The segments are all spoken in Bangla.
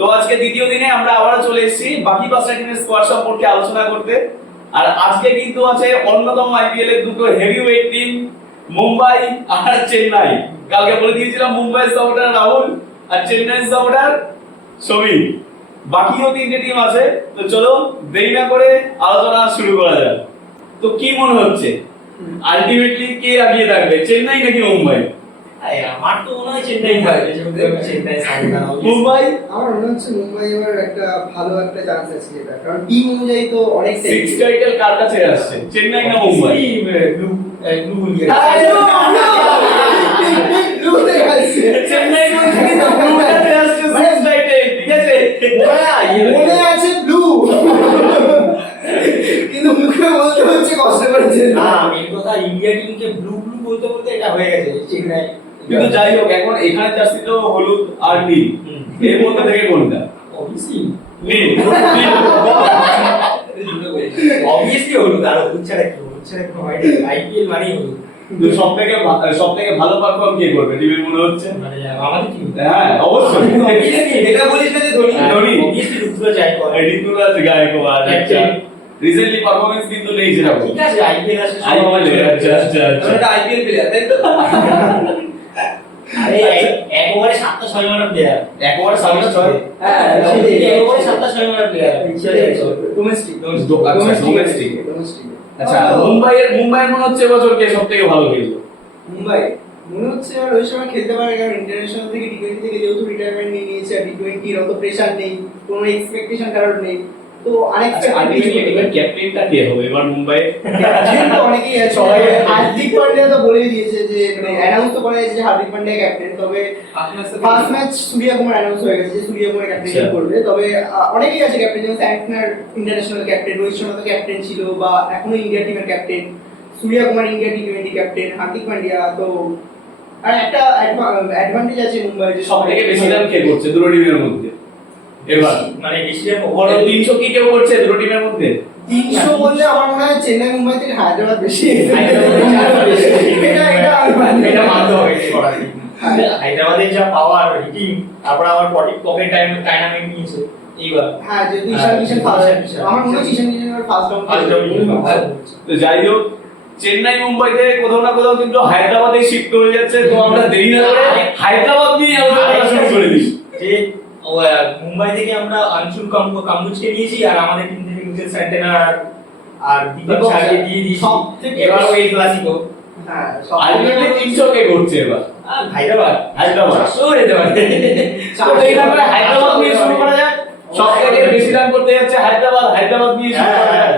তো আজকে দ্বিতীয় দিনে আমরা আবারও চলে এসেছি বাকি পাঁচটা টিমের স্কোয়াড সম্পর্কে আলোচনা করতে। আর আজকে কিন্তু আছে অন্যতম আইপিএল এর দুটো হেভিওয়েট টিম, মুম্বাই আর চেন্নাই। কালকে বলে দিয়েছিলাম মুম্বাই সাপোর্টার রাহুল আর চেন্নাই সাপোর্টার সমীর। বাকিও তিনটে টিম আছে। তো চলো দেরি না করে আলোচনা শুরু করা যাক। তো কি মনে হচ্ছে আলটিমেটলি কে এগিয়ে থাকবে, চেন্নাই নাকি মুম্বাই? আমার তো মনে হয় চেন্নাই থাকবে, চেন্নাই মুম্বাই। আমার মনে হচ্ছে মুম্বাই এবার একটা ভালো একটা চান্স আছে এটা, কারণ টিম অনুযায়ী তো অনেক সিক্স টাইটেল কার কাছে আসছে, চেন্নাই না মুম্বাই? চেন্নাই কিন্তু ব্লু কাছে আসছে সিক্স টাইটেল, ঠিক আছে? মনে আছে ব্লু, কিন্তু মুখে বলতে হচ্ছে কষ্ট করেছে। না মেন কথা ইন্ডিয়া টিমকে ব্লু ব্লু বলতে বলতে এটা হয়ে গেছে চেন্নাই। কিন্তু যাই হোক, এখন এখানে জার্সি তো হলুদ আর নীল, এর মধ্যে থেকে কোনটা? অবভিয়াসলি নীল। অবভিয়াসলি হলুদ, আর হলুদ ছাড়া কি, হলুদ ছাড়া কি হয়? আইপিএল মানেই হলুদ। সবথেকে ভালো পারফর্ম কে করবে টিমের মনে হচ্ছে? মানে আমাদের টিম, হ্যাঁ অবশ্যই। এটা বলিস না যে ধোনি, ধোনি অবভিয়াসলি ঋতুরাজ গায়কোয়াড়। ঋতুরাজ গায়কোয়াড় রিসেন্টলি পারফরম্যান্স কিন্তু নেই যেরকম। ঠিক আছে আইপিএল আসে, আচ্ছা এটা আইপিএল প্লেয়ার তাই তো? আরে একবারে 7-6 মারা প্লেয়ার, একবারে 7-6। হ্যাঁ একবারে 7-6 মারা প্লেয়ার। Domestic domestic. আচ্ছা মুম্বাইয়ের মনে হচ্ছে এবছর কে সবথেকে ভালো খেললো? মুম্বাই মনে হচ্ছে এবার ওই সময় খেলতে পারে, কারণ ইন্টারন্যাশনাল থেকে টি20 থেকে যেহেতু রিটায়ারমেন্ট নিয়ে নিয়েছে, আর টি20 অত প্রেসার নেই, কোনো এক্সপেকটেশন কারোর নেই, তো আলটিমেটলি ক্যাপ্টেনটা কে হবে এবার মুম্বাই? তো অনেকেই আছে, সবাই হার্দিক পান্ডিয়া তো বলেই দিয়েছে যে মানে অ্যানাউন্স তো করা হয়েছে যে হার্দিক পান্ডিয়া ক্যাপ্টেন, তবে ফার্স্ট ম্যাচ সূর্য কুমার অ্যানাউন্স হয়ে গেছে যে সূর্য কুমার ক্যাপ্টেন করবে। তবে অনেকেই আছে ক্যাপ্টেন, যেমন Santner international captain, Rohit Sharma তো ক্যাপ্টেন ছিল বা এখনো ইন্ডিয়া টিমের ক্যাপ্টেন, সূর্য কুমার ইন্ডিয়া টি20 ক্যাপ্টেন, হার্দিক পান্ডিয়া। তো আর একটা অ্যাডভান্টেজ আছে মুম্বাই যে সবথেকে বেশি রান কে করছে দুটো টিমের মধ্যে এবার? মানে বেশি রান ওভারঅল 300 কি কেউ করছে দুটো টিমের মধ্যে? 300 বললে আমার মনে হয় চেন্নাই মুম্বাই থেকে হায়দ্রাবাদ বেশি। এটা মানতে হবে সরাসরি। হায়দ্রাবাদের যা পাওয়ার হিটিং, তারপর আবার পকেট ডাইনামিক নিয়েছে এইবার। হ্যাঁ যেহেতু ঈশান কিশন ফার্স্ট, আমার মনে হচ্ছে ঈশান কিশন এবার ফার্স্ট ডাউন। তো যাই হোক, চেন্নাই মুম্বাইতে কোথাও না কোথাও কিন্তু হায়দ্রাবাদে শিফট হয়ে যাচ্ছে। তো আমরা দেরি না করে হায়দ্রাবাদ নিয়ে আলোচনা শুরু করে দিই। যে মুম্বাই থেকে আমরা আনসুল কাম্বুজকে নিয়েছি, আর আমাদের টিম থেকে মিচেল স্যান্টেনা আর দীপক চাহারকে দিয়ে দিয়েছি। এবার ওই ক্লাসিকো। হ্যাঁ আলটিমেটলি 300 কে করছে এবার হায়দ্রাবাদ সব যেতে পারে। তো এই ব্যাপারে হায়দ্রাবাদ নিয়ে শুরু করা যাক। সবথেকে বেশি রান করতে যাচ্ছে হায়দ্রাবাদ নিয়ে শুরু করা যাক।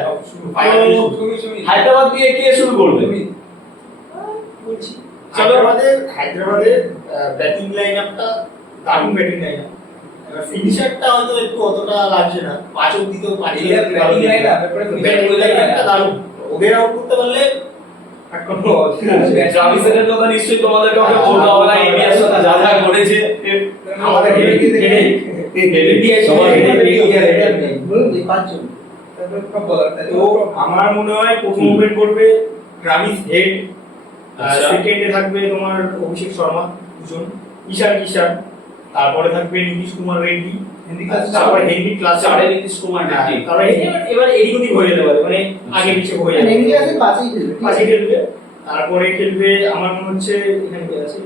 হায়দ্রাবাদ দিয়ে কে শুরু করবে? বলছি হায়দ্রাবাদের ব্যাটিং লাইনআপটা দারুণ ব্যাটিং লাইনআপ। এবার ফিনিশারটা হয়তো একটু অতটা লাগছে না, 5 অবধি তো ব্যাটিং লাইনআপটা দারুণ। ওদের আউট করতে পারলে ট্রাভিসের কথা নিশ্চয়ই তোমাদের কাউকে বলতে হবে না। ইন্ডিয়ার সাথে যা যা করেছে আমাদের তো আমার মনে হয় প্রথম ওপেন করবে গ্রামিস হেড, সেকেন্ডে থাকবে তোমার অভিষেক শর্মা দুজন, ঈশান কিশান, তারপরে থাকবে নীতিশ কুমার রেড্ডি, তারপরে হেনরি ক্লাস, চারে নীতিশ কুমার রেড্ডি। তারপরে এবার এদিক ওদিক হয়ে যেতে পারে, মানে আগে পিছিয়ে হয়ে যাবে, হেনরি আছে পাঁচেই খেলবে, পাশে খেলবে। তারপরে খেলবে আমার মনে হচ্ছে এখানে কে আছে,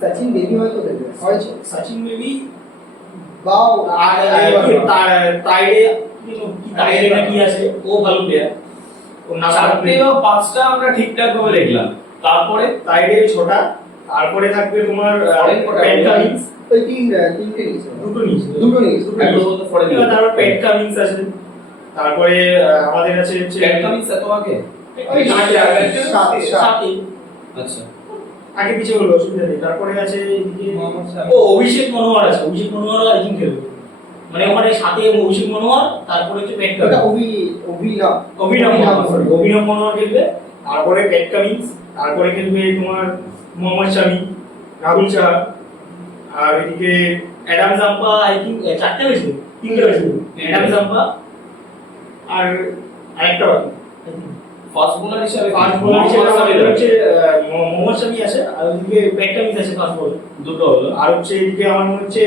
সচিন বেবি হয়তো খেলবে, হয়তো সচিন বেবি বাও। আর তাইরে নাকি আছে, ও ভালো প্লেয়ার। ও না চারটে বা পাঁচটা আমরা ঠিকঠাক ভাবে দেখলাম। তারপরে তাইরে 6টা, তারপরে থাকবে তোমার পেট কামিংস, ওই তিনটে নিয়েছে, দুটো নিয়েছে, তারপর পেট কামিংস আছে। তারপরে আমাদের আছে প্যাট কামিংস এত আগে? ওই সাথে আচ্ছা আগে পিছিয়ে হলো, অসুবিধা নেই। তারপরে আছে এদিকে ও অভিষেক মনোহর আছে, অভিষেক মনোহর আই থিংক খেলবে, মানে ওখানে সাথে অভিষেক মনোহর, তারপরে হচ্ছে পেট ওটা কামিংস, অভিনব মনোহর খেলবে। তারপরে পেট কামিংস, তারপরে খেলবে তোমার মোহাম্মদ শামি, রাহুল চাহার, আর এদিকে অ্যাডাম জাম্পা। আই থিংক 4টে হয়েছে, 3টে হয়েছে, অ্যাডাম জাম্পা আর আরেকটা বাকি ফাস্ট বোলার হিসেবে ফাস্ট বোলার হিসেবে আমাদের হচ্ছে মোহাম্মদ শামি আছে, আর ওদিকে প্যাটকামিজ আছে ফাস্ট বোলার দুটো হলো। আর হচ্ছে এদিকে আমার মনে হচ্ছে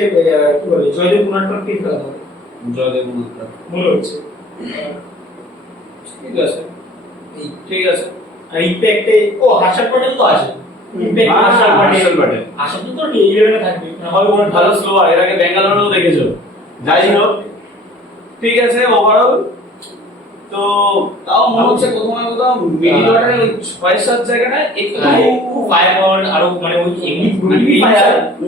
কি বলে জয়দেব কুনারকে খেলা হবে জয়দেব মুন্ডা মনে হচ্ছে। ঠিক আছে, ঠিক আছে। আর ইম্প্যাক্টে ও হার্ষদ প্যাটেল তো আছে, ইম্প্যাক্ট হার্ষদ প্যাটেল হার্ষদ তো 11 এ থাকবে হবে ওর ভালো স্লোয়ার, এর আগে ব্যাঙ্গালোরেও দেখেছো। যাই হোক, ঠিক আছে। ওভারঅল তো তাও মনে হচ্ছে কোথাও না কোথাও মিডল অর্ডারের ওই 6-7 জায়গাটা একটু ফায়ার পাওয়ার আরো মানে ওই এমনি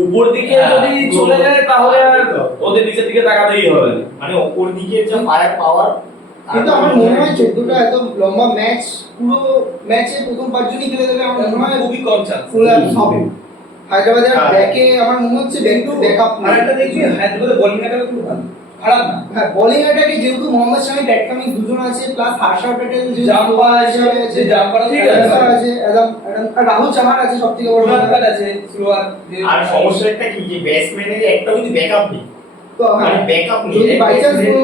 উপর দিকে যদি চলে যায় তাহলে আর ওদের নিচের দিকে তাকাতেই হবে না। মানে ওপর দিকে যে ফায়ার পাওয়ার। কিন্তু আমার মনে হয় 14টা এত লম্বা ম্যাচ, পুরো ম্যাচে প্রথম 5 জনই খেলে দেবে, আমার মনে হয় খুবই কম চান্স ফুল অ্যাপস হবে। হায়দ্রাবাদের ব্যাকে আমার মনে হচ্ছে ব্যাকআপ আর একটা দেখবি হায়দ্রাবাদের বোলিং অ্যাটাক খুব ভালো, খারাপ না। হ্যাঁ, বোলিং অ্যাটাকে যেহেতু মোহাম্মদ শামি, প্যাটকামিজ দুজন আছে, প্লাস হার্ষদ প্যাটেল যে জাম্পার আছে, জাম্পার ঠিক আছে, আর রাহুল চাহার আছে, সবথেকে বড় কথা। ওনার আছে স্লোয়ার। আর সমস্যা একটা কি যে ব্যাটসম্যানের একটা যদি ব্যাকআপ নেই, তো হ্যাঁ, মানে ব্যাকআপ নেই, যদি বাই চান্স কোনো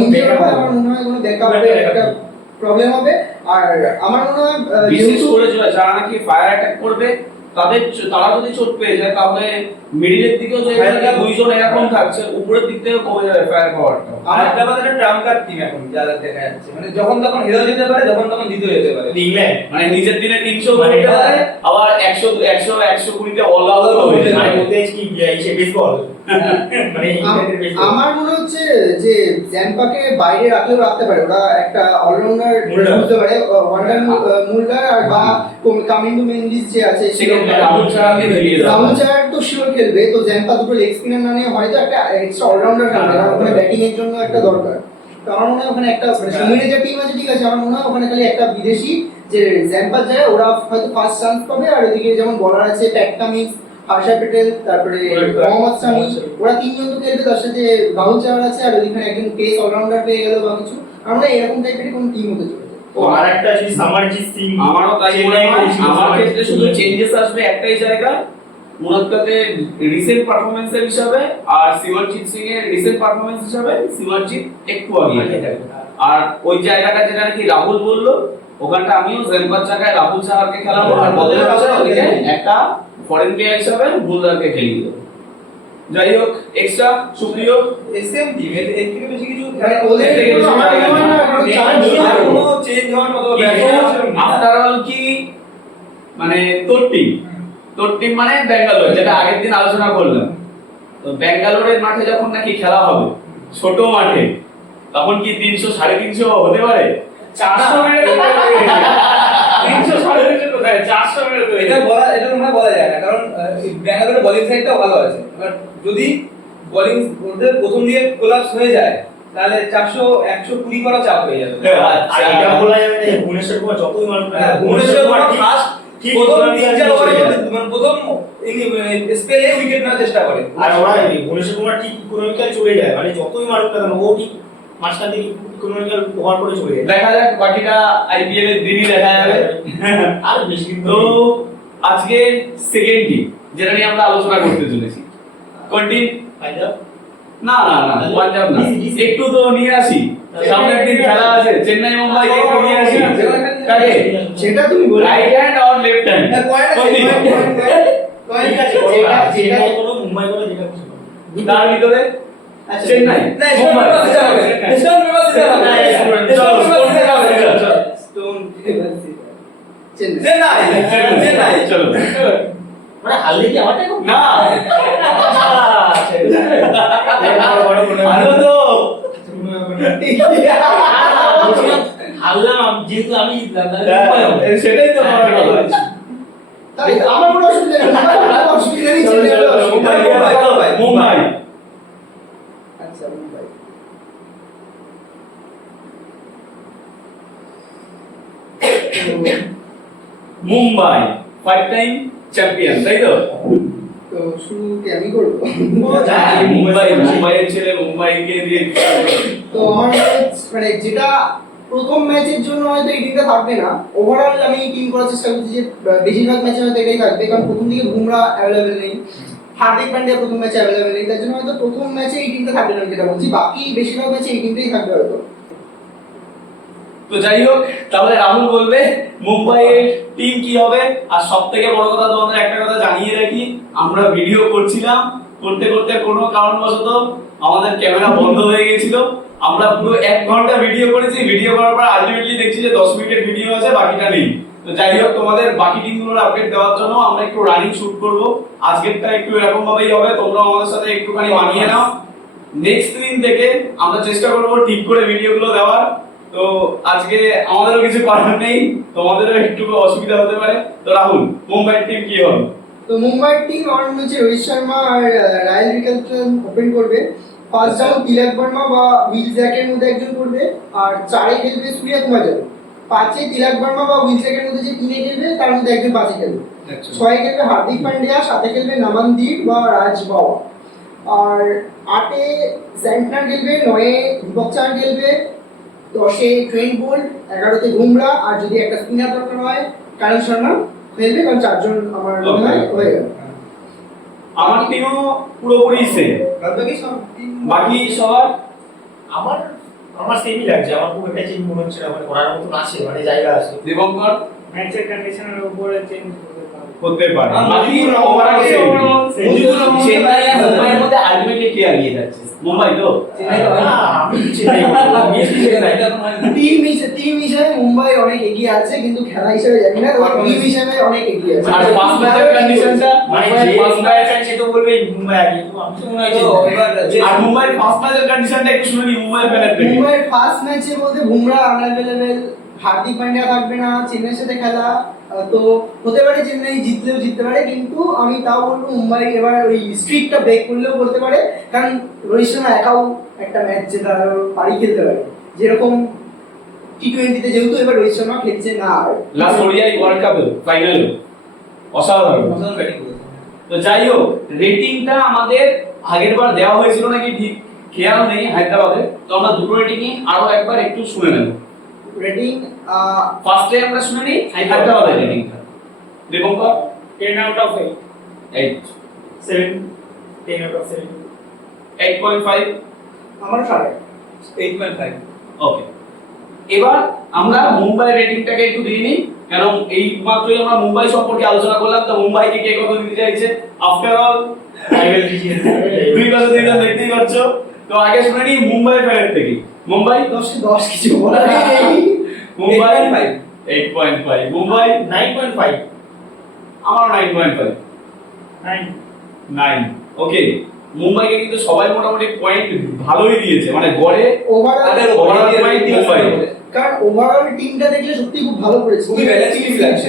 ইনজুরি হয়, backup আমার মনে হয় কোনো ব্যাকআপের একটা প্রবলেম হবে। আর আমার মনে হয় বিশেষ যেহেতু করে যারা নাকি ফায়ার অ্যাটাক করবে তারা যদি চোট পেয়ে যায় তাহলে মিডিলের দিকেও যে দুইজন এরকম থাকছে, উপরের দিক থেকে কমে যাবে ফায়ার পাওয়ারটা। হায়দ্রাবাদ একটা ট্রাম্প কার্ড টিম এখন যারা দেখা যাচ্ছে, মানে যখন তখন হেরে যেতে পারে, যখন তখন জিতে যেতে পারে। ইংল্যান্ড মানে নিজের দিনে 300 মানে করতে পারে, আবার 100-120তে অল আউট হয়ে যায়। মানে ওতে কি ইসে বেসবল মানে ইংল্যান্ডের বেসবল। আমার মনে হচ্ছে যে জ্যাম্পাকে বাইরে রাখলেও রাখতে পারে, ওরা একটা অলরাউন্ডার বুঝতে পারে, ওয়ান্ডার মুল্লার আর বা কামিন্দু মেন্ডিস যে আছে সেখানে রাহুল চাহারকে বেরিয়ে যাবে। রাহুল চাহার তো শিওর খেলবে, তো জ্যাম্পা দুটো লেগ স্পিনার না নিয়ে হয়তো একটা এক্সট্রা অলরাউন্ডার খেলবে, কারণ ওখানে ব্যাটিং এর জন্য একটা দরকার। তো আমার মনে হয় ওখানে একটা সমীরের যে টিম আছে, ঠিক আছে, আমার মনে হয় ওখানে খালি একটা বিদেশি যে জ্যাম্পার যায়, ওরা হয়তো ফার্স্ট চান্স পাবে। আর ওইদিকে যেমন বলার আছে প্যাটকামিজ, হার্ষদ প্যাটেল, তারপরে মোহাম্মদ শামি, ওরা তিনজন তো খেলবে, তার সাথে রাহুল চাহার আছে, আর ওইখানে একজন পেস অলরাউন্ডার পেয়ে গেল বা কিছু। আমরা এরকম টাইপের কোনো টিম হতে চলেছে। ও আর একটা আছে সামারজিৎ সিং, আমারও তাই মনে হয়। আমার ক্ষেত্রে শুধু চেঞ্জেস আসবে একটাই জায়গা, মুরাদকে রিসেন্ট পারফরম্যান্সের হিসাবে, আর শিবরজিৎ সিং এর রিসেন্ট পারফরম্যান্স হিসাবে শিবরজিৎ একটু আগে থাকবে। আর ওই জায়গাটা যেটা নাকি রাহুল বললো, ওখানটা আমিও জেম্পার জায়গায় রাহুল চাহারকে খেলাবো, আর বদলে ওদিকে একটা ফরেন প্লেয়ার হিসাবে বুলদারকে খেলিয়ে দেবো। যাই হোক, এক্সট্রা সুপ্রিয় এসএম টিম এর থেকে বেশি কিছু মানে ওদের থেকে বেশি আমার জায়গা মনে হয় না কোনো chance নেই। নেই। কোনো চেঞ্জ হওয়ার মতো আফটার অল কি মানে তোর টিম মানে ব্যাঙ্গালোর, যেটা আগের দিন আলোচনা করলাম। তো ব্যাঙ্গালোরের মাঠে যখন নাকি খেলা হবে, ছোট মাঠে, তখন কি 300-350 হতে পারে? 400 মিনিট 300-350 কোথায়? 400 মিনিট। এটা তোমরা বলা যায় না, কারণ ব্যাঙ্গালোরের বোলিং সাইডটাও ভালো আছে। এবার যদি বোলিং ওদের প্রথম দিকে কোলাপস হয়ে যায়, তাহলে 400-120 করা চাপ হয়ে যাবে। আর এটা বলা যাবে না ভুবনেশ্বর কুমার যতই মারুক না, ভুবনেশ্বর কুমার ঠিক- ফার্স্ট ঠিক প্রথম ওরা 3-4 ওভারে চলে যায়। মানে প্রথম স্পেলে উইকেট নেওয়ার চেষ্টা করে। আর ওরা ভুবনেশ্বর কুমার ঠিক ইকোনমিক্যাল চলে যায়, মানে যতই মারুক না কেন ও ঠিক মাঝখান থেকে ইকোনমিক্যাল ওভার করে চলে যায়। দেখা যাক, বাকিটা আইপিএল এর দিনই দেখা যাবে। আর বেশি দিন তো আজকে সেকেন্ড টিম যেটা নিয়ে আমরা আলোচনা করতে চলেছি, কোনটি? ফায়দা না না না, পাঞ্জাব না, একটু তো নিয়ে আসি। সামনের দিন খেলা আছে চেন্নাই মুম্বাই, একটু নিয়ে আসি। কাকে? সেটা তুমি বলে রাইট হ্যান্ড আর লেফট হ্যান্ড? ঠিক আছে, যেটা কোনো মুম্বাই বলে যেটা খুশি করো। তার ভিতরে চেন্নাই না, এসব মুম্বাই। ব্যাপার দিতে হবে। এসব ব্যাপার দিতে হবে। না, এসব চলো, ব্যাপার দিতে হবে। চলো। স্টোন চেন্নাই, চেন্নাই। চলো। মানে হারলে কি আমারটাই খুব না, না আরো তো হারলাম যেহেতু আমি জিতলাম তাহলে সেটাই তো বড় কথা। তাই আমার কোনো অসুবিধা নেই, আমার কোনো অসুবিধা নেই, চেন্নাইয়ের অসুবিধা নেই। মুম্বাই। আচ্ছা, মুম্বাই। মুম্বাই 5 টাইম চ্যাম্পিয়ন, তাই তো? তো শুরু কি আমি করবো? মুম্বাইয়ের ছেলে মুম্বাইকে দিয়ে তো আমার মানে যেটা প্রথম ম্যাচের জন্য হয়তো এই টিমটা থাকবে না, ওভারঅল আমি টিম করার চেষ্টা করছি যে বেশিরভাগ ম্যাচে হয়তো এটাই থাকবে, কারণ প্রথম দিকে বুমরা অ্যাভেলেবেল নেই, হার্দিক পান্ডিয়া প্রথম ম্যাচে অ্যাভেলেবেল নেই, তার জন্য হয়তো প্রথম ম্যাচে এই টিমটা থাকবে না, যেটা বলছি বাকি বেশিরভাগ ম্যাচে এই টিমটাই থাকবে হয়তো। তো যাই হোক, তাহলে রাহুল বলবে মুম্বাইয়ের টিম কি হবে। আর সব থেকে বড় কথা তোমাদের একটা কথা জানিয়ে রাখি, আমরা ভিডিও করছিলাম, করতে করতে কোনো কারণবশত আমাদের ক্যামেরা বন্ধ হয়ে গেছিল। আমরা পুরো 1 ঘন্টা ভিডিও করেছি, ভিডিও করার পর আলটিমেটলি দেখছি যে 10 মিনিটের ভিডিও আছে, বাকিটা নেই। তো যাই হোক, তোমাদের বাকি টিমগুলোর আপডেট দেওয়ার জন্য আমরা একটু রানিং শুট করব। আজকেরটা একটু এরকম ভাবেই হবে, তোমরা আমাদের সাথে একটুখানি মানিয়ে নাও। নেক্সট দিন থেকে আমরা চেষ্টা করব ঠিক করে ভিডিওগুলো দেওয়ার। তো আজকে আমাদেরও কিছু করার নেই, তোমাদেরও একটু অসুবিধা হতে পারে। তো রাহুল, মুম্বাই টিম কি হবে? তো মুম্বাইয়ের টিম আমার মনে হচ্ছে রোহিত শর্মা আর রায়াল রিকালসন ওপেন করবে। ফার্স্ট ডাউন তিলক বর্মা বা উইল জ্যাকের মধ্যে একজন করবে, আর 4-এ খেলবে সূর্য কুমার যাদব। 5-এ তিলক বর্মা বা উইল জ্যাকের মধ্যে যে 3-এ খেলবে তার মধ্যে একজন 5-এ খেলবে। 6-এ খেলবে হার্দিক পান্ডিয়া, 7-এ খেলবে নমনদীপ বা রাজ বাওয়া, আর 8-এ স্যান্টনার খেলবে, 9-এ দীপক চাহার খেলবে, 10-এ ট্রেন্ট বোল্ট, 11-তে বুমরা, আর যদি একটা স্পিনার দরকার হয় কারণ শর্মা খেলবে, কারণ 4 জন আমার মনে হয় হয়ে গেল। আমার টিমও পুরোপুরি সেম। বাকি সবার আমার আমার সেমই লাগছে, আমার খুব একটা চেঞ্জ মনে হচ্ছে না, মানে করার মতন আছে, মানে জায়গা আছে। দীপঙ্কর ম্যাচের কন্ডিশনের উপরে চেঞ্জ হতে পারে, বাকি ওভারঅল সেম। চেন্নাই আর মুম্বাইয়ের মধ্যে আলটিমেটলি কে এগিয়ে যাচ্ছে? মুম্বাই তো? আমি চেন্নাই টিম হিসেবে মুম্বাই অনেক এগিয়ে আছে, কিন্তু খেলা হিসেবে জানি না। টিম হিসেবে অনেক এগিয়ে আছে। আর ফার্স্ট ম্যাচের কন্ডিশনটা মানে যে ফার্স্ট ম্যাচ আছে তো বলবে মুম্বাই আগে, তো আমি তো মনে হয় আর মুম্বাইয়ের ফার্স্ট ম্যাচের কন্ডিশনটা একটু শুনে নি মুম্বাই ফ্যানের থেকে। মুম্বাইয়ের ফার্স্ট ম্যাচে বলতে বুমরা আনঅ্যাভেলেবল, হার্দিক পান্ডিয়া থাকবে না, চেন্নাইয়ের সাথে খেলা, তো হতে পারে চেন্নাই জিতলেও জিততে পারে, কিন্তু আমি তাও বলবো মুম্বাই এবার ওই স্ট্রিকটা ব্রেক করলেও করতে পারে, কারণ রোহিত শর্মা একাও একটা ম্যাচ জেতার পারি খেলতে পারে, যেরকম টি20-তে যেহেতু এবার রোহিত শর্মা খেলছে না। আর লাস্ট ওডিআই ওয়ার্ল্ড কাপে ফাইনালে অসাধারণ। তো যাই হোক, রেটিংটা আমাদের আগেরবার দেওয়া হয়েছিল নাকি ঠিক খেয়াল নেই হায়দ্রাবাদে, তো আমরা দুটো রেটিংই আরো একবার একটু শুনে নেব। রেটিং ফার্স্টে আমরা শুনে নিই হায়দ্রাবাদের রেটিংটা। Dipankar 10 out of 8 8 7 10 out of 7 8.5 আমার 8.5। ওকে, এবার আমরা মুম্বাই রেটিংটাকে একটু দিয়ে নিই, কারণ এই মাত্রই আমরা মুম্বাই সম্পর্কে আলোচনা করলাম। তো মুম্বাইকে কে কত দিতে চাইছে? আফটার অল রাইভাল ডিজিএন দুই কথা দুইজন দেখতেই পাচ্ছ। তো আগে শুনে নিই মুম্বাই ফ্যানের থেকে। মুম্বাই 10 কিছু বলার নেই। মুম্বাই 8.5 8.5 মুম্বাই 9.5 আমার 9.5 9 ওকে। মুম্বাইকে কিন্তু সবাই মোটামুটি পয়েন্ট ভালোই দিয়েছে, মানে গড়ে ওভারঅল ওভারঅল পয়েন্ট মুম্বাই। কারণ ওভারঅল টিমটা দেখলে সত্যি খুব ভালো করেছে, খুবই balanced team লাগছে।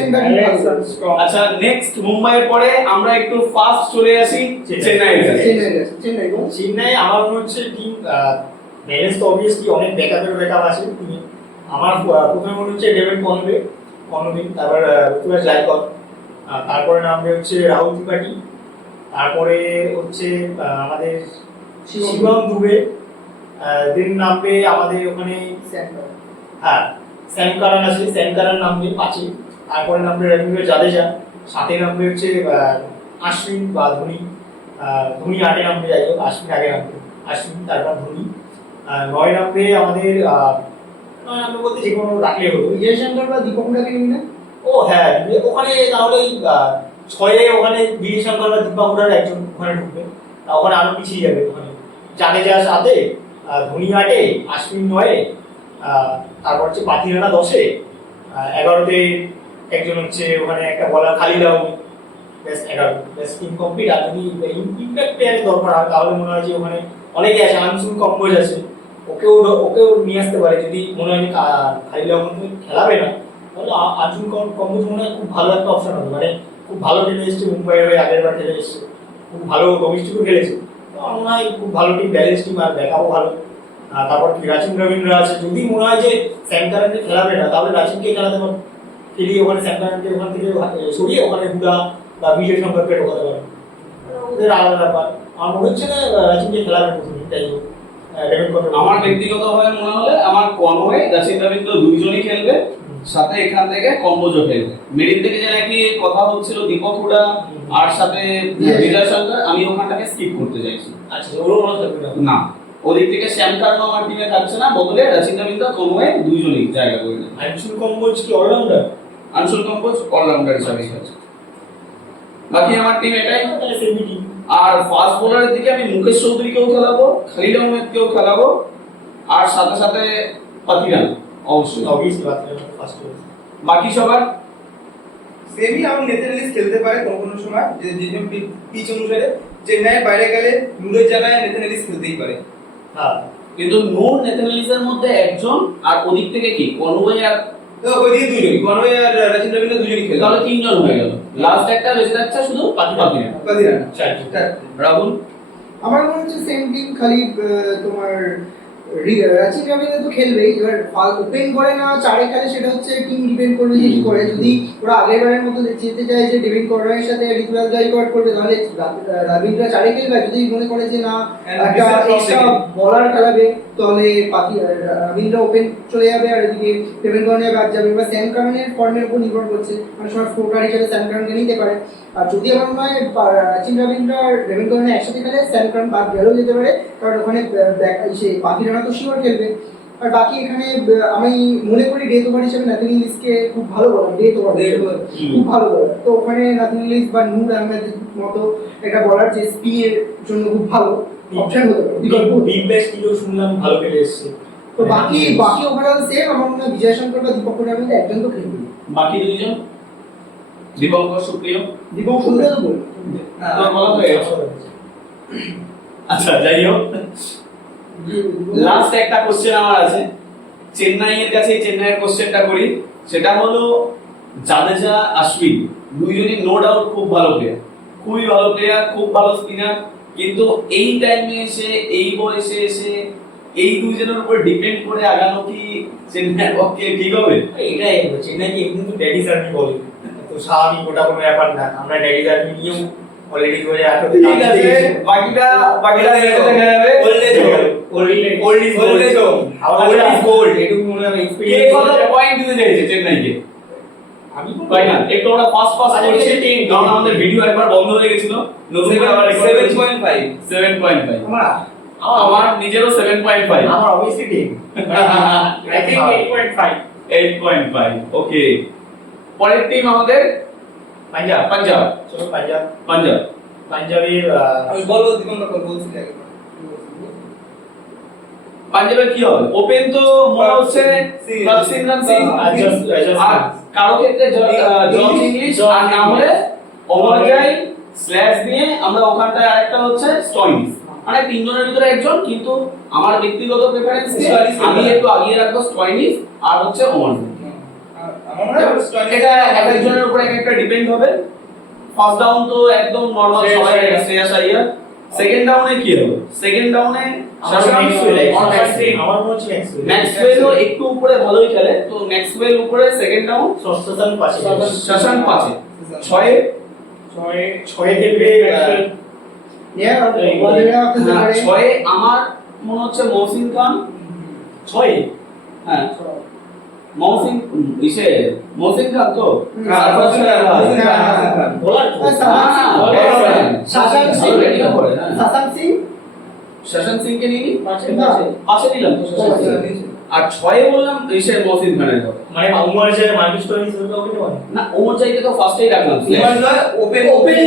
আচ্ছা, নেক্সট মুম্বাইয়ের পরে আমরা একটু ফার্স্ট চলে আসি চেন্নাইয়ের কাছে। চেন্নাই আমার মনে হচ্ছে টিম ব্যালেন্স তো অবভিয়াসলি অনেক ব্যাকআপ আছে টিমে। আমার প্রথমে মনে হচ্ছে ডেভিড কনবে, তারপর ঋতুরাজ গায়কোয়াড়, তারপরে নামবে হচ্ছে রাহুল ত্রিপাঠী, তারপরে হচ্ছে আমাদের শিবম দুবে, দেন নামবে আমাদের ওখানে হ্যাঁ স্যাম কারান আছে, স্যাম কারান নামবে 5-এ, তারপরে নামবে রবীন্দ্র জাদেজা, 7-এ নামবে হচ্ছে আশ্বিন বা ধোনি, ধোনি 8-এ নামবে, যাই হোক আশ্বিন আগে নামবে, আশ্বিন তারপর ধোনি, 9-এ নামবে আমাদের 9 নামবে বলতে যে কোনো রাখলে হলো। বিজয় শঙ্কর বা দীপক ডাকে নিবি না? ও হ্যাঁ, ওখানে তাহলে 6-এ ওখানে বিজয় শঙ্কর বা দীপক হুডার একজন ওখানে ঢুকবে, ওখানে আরো পিছিয়ে যাবে। ওখানে জাদেজা 7-এ, ধোনি 8-এ, আশ্বিন 9-এ, তারপর হচ্ছে পাথিরানা 10-এ, 11-তে একজন হচ্ছে ওখানে একটা বলার খালি দাও, বেশ 11 বেশ টিম কমপ্লিট। আর যদি ইম্প্যাক্ট প্লেয়ারের দরকার হয় তাহলে মনে হয় যে ওখানে অনেকে আছে, আনসুল কম্বোজ আছে, ওকেও নিয়ে আসতে পারে যদি মনে হয় যে খালি দাও খেলাবে না, তাহলে আনসুল কম্বোজ মনে হয় খুব ভালো একটা অপশন হবে। মানে খুব ভালো খেলে এসছে মুম্বাইয়ের হয়ে, আগের বার খেলে এসছে, খুব ভালো ডোমেস্টিকও খেলেছে, তো আমার মনে হয় খুব ভালো টিম, ব্যালেন্স টিম, আর ব্যাকআপও ভালো। তারপর রাচিন রবীন্দ্র আছে, যদি মনে হয় যে স্যাম কারানকে খেলাবে না তাহলে রাচিনকে খেলাতে পারে, খেলিয়ে ওখানে স্যাম কারানকে ওখান থেকে সরিয়ে ওখানে হুডা বা বিজয় শঙ্করকে ঢোকাতে পারে, ওদের আলাদা ব্যাপার। আমার মনে হচ্ছে না রাচিনকে খেলাবে প্রথমে, তাই আমার ব্যক্তিগতভাবে মনে হলে আমার কনওয়ে রাচিন রবীন্দ্র দুইজনই খেলবে, সাথে এখান থেকে কম্বোজও খেলবে। মিডিল থেকে যে নাকি কথা হচ্ছিল দীপক হুডা আর সাথে বিজয় শঙ্কর, আমি ওখানটাকে স্কিপ করতে চাইছি। আচ্ছা ওরও মনে থাকবে না, ওদিক থেকে শ্যাম কার্নো আমার টিমে থাকছে না, বদলে রাচিন রবীন্দ্র কমওয়ে দুইজনই জায়গা করে নেয়। আনসুল কম্বোজ কি অলরাউন্ডার? আনসুল কম্বোজ অলরাউন্ডার হিসাবে আছে। বাকি আমার টিম এটাই। তাহলে সেমি টিম। আর ফাস্ট বোলারের দিকে আমি মুকেশ চৌধুরীকেও খেলাবো, খালিদ আহমেদকেও খেলাবো, আর সাথে সাথে পাতিরান অবশ্যই। অবভিয়াসলি ফার্স্ট হবে। বাকি সবার সেমি আমার নেথানিয়ালিস খেলতে পারে কোনো সময়, যে যে পিচ অনুসারে চেন্নাইয়ের বাইরে গেলে নূরের জায়গায় নেথানিয়ালিস খেলতেই পারে। হ্যাঁ, কিন্তু নূর নেথানিয়ালিসের মধ্যে একজন, আর ওদিক থেকে কি কনওয়ে আর তো ওইদিকে দুইজনই, কনওয়ে আর রাচিন রবীন্দ্র দুজনই খেলে। তাহলে তিনজন হয়ে গেল। লাস্ট একটা বেঁচে যাচ্ছে শুধু পাতিরান। পাতিরান। চারটে। রাহুল আমার মনে হচ্ছে সেম টিম, খালি তোমার রাচিন রবীন্দ্র তো খেলবেই, এবার ওপেন করে না চারে খেলে সেটা হচ্ছে টিম ডিপেন্ড করবে যে কি করে। যদি ওরা আগের বারের মতো যেতে চায় যে ডেভিড কর্নারের সাথে ঋতুরাজ গায়কোয়াড় করবে, তাহলে রবীন্দ্র চারে খেলবে। আর যদি মনে করে যে না একটা এক্সট্রা বলার খেলাবে, তাহলে রবীন্দ্র ওপেন চলে যাবে, আর এদিকে ডেভিড কর্নার ব্যাক যাবে। এবার স্যাম কার্নের ফর্মের উপর নির্ভর করছে, মানে সময় ফোর্টার হিসেবে স্যাম কার্নকে নিতে পারে। আর যদি আমার মনে হয় রাচিন রবীন্দ্র আর ডেভিড কর্নার একসাথে খেলে, স্যাম কার্ন বাদ গেলেও যেতে পারে, কারণ ওখানে সেই পাখিরা তো শিওর খেলবে। আর বাকি এখানে আমি মনে করি ডেথ ওভার হিসেবে নাথিনিলিসকে খুব ভালো বলার, ডেথ ওভার খুব ভালো বলার। তো ওখানে নাথিনিলিস বা নূর আহমেদের মতো একটা বলার যে স্পিনের জন্য খুব ভালো অপশন হতে পারে। বিগ ব্যাশ কিও শুনলাম ভালো খেলে এসেছে। তো বাকি ওভারঅল সেম। আমার মনে হয় বিজয় শঙ্কর বা দীপক কোটার মধ্যে একজন তো খেলবে। বাকি দুইজন দীপঙ্কর সুপ্রিয়। দীপক সুপ্রিয় তো বলি। তোর বলা হয়ে গেছে। আচ্ছা যাই হোক, লাস্ট একটা কোশ্চেন আমার আছে চেন্নাইয়ের কাছে। চেন্নাইয়ের কোশ্চেনটা করি, সেটা হলো জাদেজা অশ্বিন দুইজনই নো ডাউট খুব ভালো প্লেয়ার, খুবই ভালো প্লেয়ার, খুব ভালো স্পিনার, কিন্তু এই টাইমে এসে এই বয়সে এসে এই দুইজনের উপর ডিপেন্ড করে আগানো কি চেন্নাইয়ের পক্ষে ঠিক হবে? এটাই চেন্নাইকে এমনি তো ড্যাডিস আর্মি বলে, তো স্বাভাবিক, ওটা কোনো ব্যাপার না। আমরা ড্যাডিস আর্মি নিয়েও অলরেডি 2018 ঠিক আছে, বাকিটা দেখে যাবে। Old is gold. গোল্ড এটুকু মনে হয় কে এক্সপেরিয়েন্স। কত পয়েন্ট দিতে চাইছে চেন্নাইকে? আমি তাই না, একটু আমরা ফাস্ট করছি, কারণ আমাদের ভিডিও একবার বন্ধ হয়ে গেছিল, নতুন করে আবার 7.5 7.5 আমার আমার নিজেরও 7.5 আমার অবভিয়াসলি 10। I think 8.5. 8.5 ওকে। পরের টিম আমাদের পাঞ্জাব। পাঞ্জাব। চলো পাঞ্জাব। পাঞ্জাব পাঞ্জাবের আমি বলবো দীপঙ্কর বলছি আগে। পাঞ্জাবের কি হবে? ওপেন তো মনে হচ্ছে সিমরান সিং, আর কারো ক্ষেত্রে জন ইংলিশ, আর না হলে ওভারজাই স্ল্যাশ দিয়ে আমরা ওখানটায় আরেকটা হচ্ছে স্টয়নিস, মানে তিনজনের ভিতরে একজন। কিন্তু আমার ব্যক্তিগত প্রেফারেন্স আমি একটু আগিয়ে রাখবো স্টয়নিস আর হচ্ছে ওভারজাই। আমার মনে হয় স্টয়নিস এটা একজনের উপর একটা ডিপেন্ড হবে। ফার্স্ট ডাউন তো একদম নরমাল, সবাই শ্রেয়াস আইয়ার। সেকেন্ড ডাউনে কি হবে? সেকেন্ড ডাউনে আমার মনে হচ্ছে ম্যাক্সওয়েলও একটু উপরে ভালোই খেলে, তো ম্যাক্সওয়েল উপরে সেকেন্ড ডাউন, শশাঙ্ক পাশে। শশাঙ্ক পাঁচে, ছয়ে ছয়ে খেলবে ছয়ে আমার মনে হচ্ছে মহসিন খান। ছয়ে হ্যাঁ মহসিন মহসিন খান তো বোলার শশাঙ্ক সিং কে নিই, পাঁচে নিলাম তো শশাঙ্ক সিং। আর ছয়ে বললাম মহসিন খানের কথা। মানে উমর যে মার্কেট স্টোরি শুরু হবে না ওমর চাইতে তো ফার্স্টেই রাখলাম, এবার নয় ওপেন ওপেনে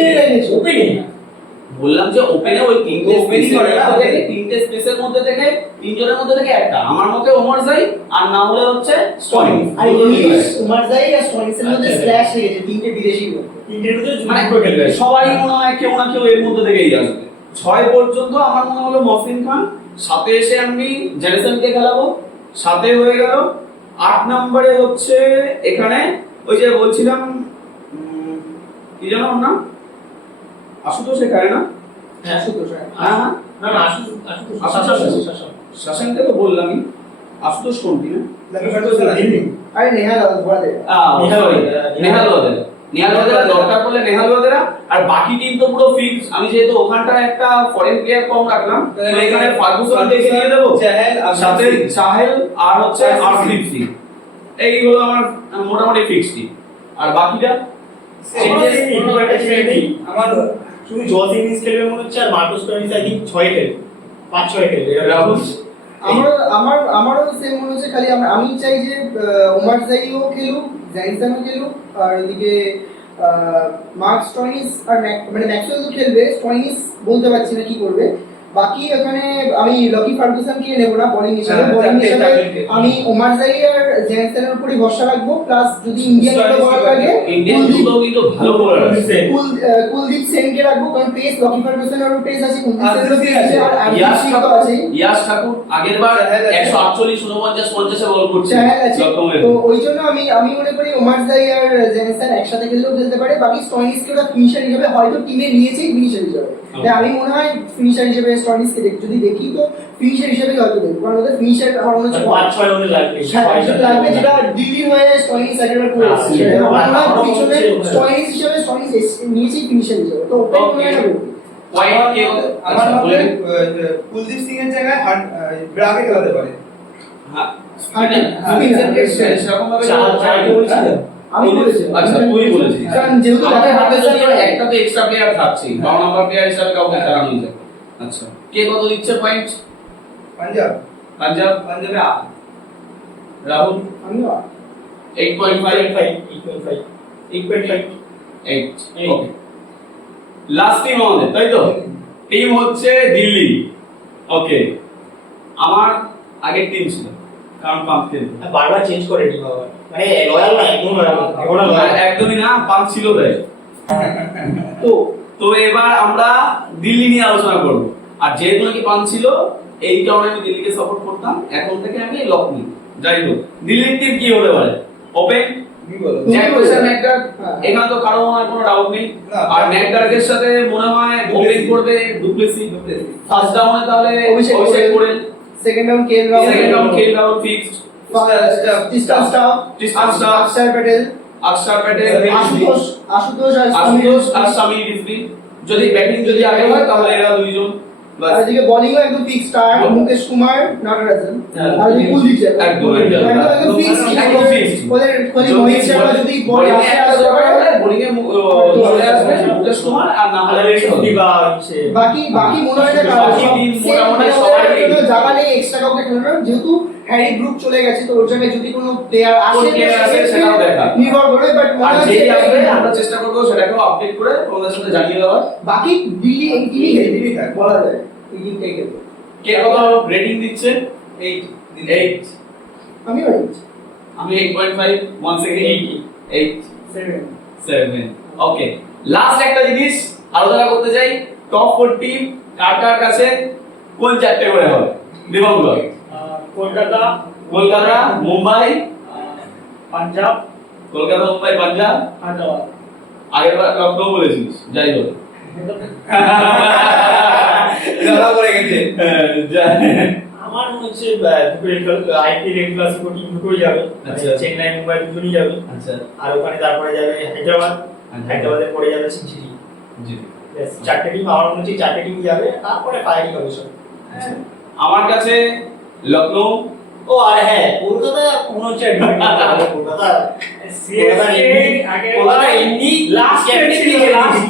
বললাম যে ওপেনে ওই তিনটে ওপেনই করে না, তিনটে স্পেসের মধ্যে থেকে তিনজনের মধ্যে থেকে একটা, আমার মতে ওমর জাই, আর না হলে হচ্ছে স্টয়নিস। আর ইংলিশ উমারজাই আর স্টয়নিসের মধ্যে স্ল্যাশ হয়ে গেছে, তিনটে বিদেশি লোক। তিনটের মধ্যে মানে যুদ্ধ খেলবে সবাই মনে হয় কেউ না কেউ এর মধ্যে থেকেই আসবে। 6 পর্যন্ত আমার মনে হলো মহসিন খান, 7-এ এসে আমি জেনারেশনকে খেলাবো, 7-এ হয়ে গেল। 8 নম্বরে হচ্ছে এখানে ওই যে বলছিলাম কি জানো ওর নাম, আশুতোষ এখানে না? হ্যাঁ হ্যাঁ হ্যাঁ না না শাসনকে তো বললামই, আশুতোষ কোনটি না? আরে নেহাল ধরা দেবে। নেহাল ওয়াদেরা দরকার পড়লে নেহাল ওয়াদেরা। আর বাকি টিম তো পুরো ফিক্স। আমি যেহেতু ওখানটায় একটা ফরেন প্লেয়ার কম রাখলাম, তো এখানে ফার্গুসন দেখে দিয়ে দেবো, সাথে চাহেল আর হচ্ছে আরদীপ সিং। এইগুলো আমার মোটামুটি ফিক্স টিম। আর বাকিটা আমার শুধু জজ ইংলিশ খেলবে মনে হচ্ছে, আর মার্কোস টনিস আই থিংক 6 খেলবে। 5-6 খেলবে রাহুল আমারও সেম মনে হচ্ছে, খালি আমি চাই যে ওমার জাইও খেলুক, জাইনসানও খেলুক, আর ওদিকে মার্ক স্টয়নিস আর মানে ম্যাক্সওয়েল তো খেলবে, স্টয়নিস বলতে পারছি না কি করবে। বাকি এখানে আমি লকি ফার্গুসনকে নেব না বোলিং হিসেবে, হ্যাঁ, বোলিং হিসেবে চারটে। আমি ওমার জাই আর জেনসেনের উপরই ভরসা রাখবো। প্লাস যদি ইন্ডিয়ান বলার আগে ইন্ডিয়ান দুটো কিন্তু ভালো বোলার আছে। কুলদীপ সেনকে রাখবো, কারণ পেস লকি ফার্গুসনের পেস আছে, কুলদীপ আর সেনের পেস আছে, আর ইয়াশ আরসিবি তো ঠাকুর আছেই। ইয়াশ ঠাকুর আগের বার 148 49 50 বল করছে চ্যানেল আছে। লখনৌয়ের। তো ওই জন্য আমি মনে করি ওমার জাই আর জেনসন একসাথে খেললেও খেলতে পারে। বাকি স্টয়নিসকে ওরা ফিনিশার হিসেবে হয়তো টিমে নিয়েছেই ফিনিশার হিসেবে। তাই আমি মনে হয় ফিনিশার হিসেবে স্টয়নিসকে যদি দেখি তো ফিনিশার হিসেবে হয়তো দেখবো, কারণ ওদের ফিনিশার আমার মনে হচ্ছে 5-6 ওদের লাগবে লাগবে, যেটা দিল্লি হয়ে স্টয়নিস একবার করে এসেছে। আমার মনে হয় পিছনে স্টয়নিস হিসেবে স্টয়নিস নিয়েছেই ফিনিশার হিসেবে, তো ওটাই মনে হয় না বলবো। পয়েন্ট কে আমার মতে কুলদীপ সিং এর জায়গায় ব্রাভে খেলাতে পারে। হ্যাঁ সেরকম ভাবে আমি বলেছি, আচ্ছা তুই বলেছিস। কারণ যেহেতু আমাদের হাতে হাতে একটা তো এক্সট্রা প্লেয়ার থাকছে, 12 নাম্বার প্লেয়ার হিসেবে কাউকে খেলানো যায়। আচ্ছা কে কত দিচ্ছে পয়েন্ট? পাঞ্জাব পাঞ্জাব পাঞ্জাবে রাহুল আমি 8.5 8.5 8 ওকে। লাস্ট টিম আমাদের, তাই তো? টিম হচ্ছে দিল্লি। ওকে, আমার আগের টিম ছিল কারণ পাম্প খেলতো। বারবার চেঞ্জ করে নি বাবা, মানে লয়াল না, একদম লয়াল একদমই না, পাম্প ছিল তাই। তো তো এবার আমরা দিল্লি নিয়ে আলোচনা করব। আর যেহেতু নাকি পান ছিল, এই কারণে আমি দিল্লিকে সাপোর্ট করতাম। এখন থেকে আমি লখনৌ। যাই হোক, দিল্লির টিম কি হতে পারে? ওপেন জ্যাকসন ম্যাকডার, এখানে তো কারো মনে হয় কোনো ডাউট নেই। আর ম্যাকডার্কের সাথে মনে হয় ওপেন করবে ডুপ্লেসি। ফার্স্ট ডাউনে তাহলে অভিষেক করেন, second round KL Rahul, second round KL Rahul fixed, টিস্টান স্টাফ, অক্ষর প্যাটেল, অক্ষর প্যাটেল, আশুতোষ আর সামি রিজভি। যদি ব্যাটিং যদি আগে হয় তাহলে এরা দুইজন। আর এদিকে বোলিং ও একদম ফিক্স স্টার, মুকেশ কুমার, নটরাজন, আর এদিকে কুলদীপ যাদব একদম ফিক্স, একদম fixed। ওদের খনি মহিত শর্মা যদি বল বোলিং আসে একটা দরকার হলে বোলিং এ চলে আসবে মুকেশ কুমার, আর না হলে দিবা হচ্ছে বাকি মনে হয় না বাকি team মোটামুটি সবাই জায়গা নেই এক্সট্রা কাউকে খেলানোর, যেহেতু হ্যারি ব্রুক চলে গেছে, তো ওর জায়গায় যদি কোনো প্লেয়ার আসে সেটাও দেখা নির্ভর করে। বাট আর মনে হয় যেই যে আসবে আমরা চেষ্টা করব সেটাকেও আপডেট করে তোমাদের সাথে জানিয়ে দেওয়ার। বাকি দিল্লি এই টিমই খেলবে বলা যায়, এই টিমটাই খেলবে। কে কত রেটিং দিচ্ছে? 8 আমি আমি 8.5 ওয়ান সেকেন্ড 8 7 ওকে। লাস্ট একটা জিনিস আলোচনা করতে চাই, টপ 4 টিম কার কার কাছে কোন চারটে করে হবে? দিবাঙ্গ, কলকাতা, কলকাতা, মুম্বাই, পাঞ্জাব, কলকাতা, মুম্বাই, পাঞ্জাব। হায়দ্রাবাদ। আগের বার লখনৌ বলেছিস, যাই হোক ঝগড়া করে গেছে। আমার মনে হচ্ছে আইপিএল রেড ক্লাসিকো টিম দুটোই যাবে, আচ্ছা। চেন্নাই মুম্বাই দুজনই যাবে। আচ্ছা আর ওখানে তারপরে যাবে হায়দ্রাবাদ, হায়দ্রাবাদের পরে যাবে সিনচিরি। জি। চারটে টিম আমার মনে হচ্ছে চারটে টিম যাবে, তারপরে ফাইনাল হবে সব। আমার কাছে লখনৌ, ও আর হ্যাঁ কলকাতা মনে হচ্ছে কলকাতা সিএসকে আগে কলকাতা এমনি লাস্ট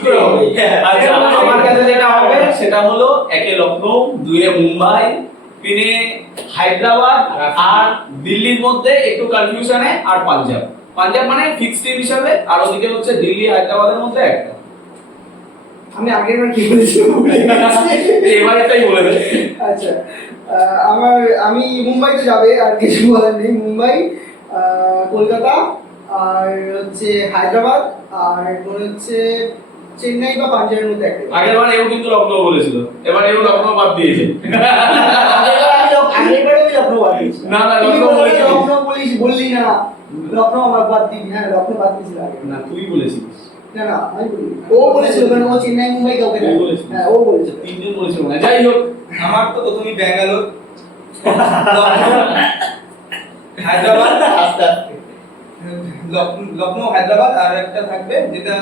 করে হবে। আচ্ছা আমার কাছে যেটা হবে সেটা হলো একে লখনৌ, দুইয়ে মুম্বাই, তিনে হায়দ্রাবাদ, আর দিল্লির মধ্যে একটু কনফিউশনে আর পাঞ্জাব। পাঞ্জাব মানে ফিক্সড টিম হিসাবে, আর ওদিকে হচ্ছে দিল্লি হায়দ্রাবাদের মধ্যে একটা। আমি আগের বার কি বলেছিলাম এবার এটাই বলে দে। আচ্ছা আমি মুম্বাইতে যাবে, আর কিছু বলার নেই। মুম্বাই, কলকাতা, আর হচ্ছে হায়দ্রাবাদ, আর মনে হচ্ছে চেন্নাই বা পাঞ্জাবের মধ্যে একটা। আগের বার এও কিন্তু লখনৌ বলেছিল, এবার এও লখনৌ বাদ দিয়েছে। আগেরবার আমি লখনৌ বাদ দিয়েছি। না, না, তুমি লখনৌ বললে বলেছিস। লখনৌ বললি না, লখনৌ আমার বাদ দিবি। হ্যাঁ লখনৌ বাদ দিয়েছিল আগে। না তুই বলেছিস। না আমি বলিনি। ও বলেছিল, কারণ ও চেন্নাই মুম্বাই কাউকে ও দেয়। বলেছিল। হ্যাঁ ও বলেছিল। তিনজন বলেছিল না, যাই হোক। আমার তো প্রথমেই ব্যাঙ্গালোর, হায়দ্রাবাদ, লখনৌ, হায়দ্রাবাদ, আর একটা থাকবে যেটা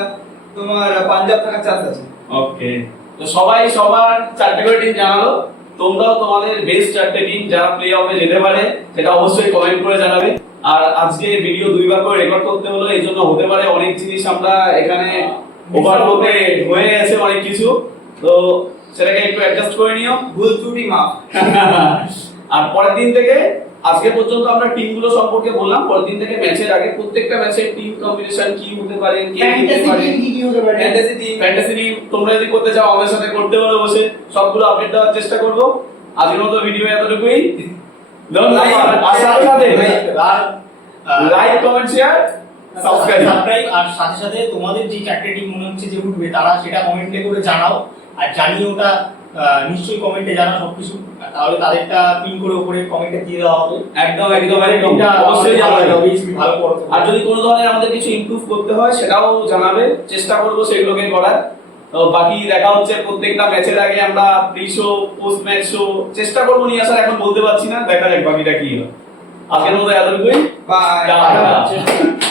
তোমার পাঞ্জাব থাকার চান্স আছে। ওকে, তো সবাই সবার চারটে করে টিম জানালো। তোমরাও তোমাদের বেস্ট চারটে টিম যারা প্লে অফে যেতে পারে সেটা অবশ্যই কমেন্ট করে জানাবে। আর আজকে ভিডিও দুইবার করে রেকর্ড করতে হলো, এই জন্য হতে পারে অনেক জিনিস আমরা এখানে ওভার হয়ে গেছে অনেক কিছু। তো সেটাকে একটু অ্যাডজাস্ট করে নিও। ভুল ত্রুটি মাফ। আর পরের দিন থেকে আজকে পর্যন্ত আমরা টিমগুলো সম্পর্কে বললাম, পরের দিন থেকে ম্যাচের আগে প্রত্যেকটা ম্যাচের টিম কম্বিনেশন কি হতে পারে, কে জিততে ফ্যান্টাসি পারে, টিম কি হতে পারে, ফ্যান্টাসি টিম ফ্যান্টাসি টিম তোমরা যদি করতে চাও আমাদের সাথে করতে পারো বসে, সবগুলো আপডেট দেওয়ার চেষ্টা করব। আজকের মতো ভিডিও এতটুকুই। ধন্যবাদ। আর সাথে সাথে like, comment, share, subscribe. Subscribe আর সাথে সাথে তোমাদের যে চারটে টিম মনে হচ্ছে যে উঠবে তারা সেটা কমেন্টে করে জানাও, আর জানিয়ে ওটা নিশ্চয়ই কমেন্টে জানাও সবকিছু, তাহলে তাদেরটা পিন করে উপরে কমেন্টে দিয়ে দেওয়া হবে। একদম একদম একদম টিমটা অবশ্যই জানাবে। ভালো করো। আর যদি কোনো ধরনের আমাদের কিছু ইমপ্রুভ করতে হয় সেটাও জানাবে, চেষ্টা করবো সেগুলোকে করার। তো বাকি দেখা হচ্ছে প্রত্যেকটা ম্যাচের আগে আমরা pre show, post match show চেষ্টা করবো নিয়ে আসার, এখন বলতে পারছি না, দেখা যাক বাকিটা কি হয়। আজকের মতো এতটুকুই। বাই। টাটা।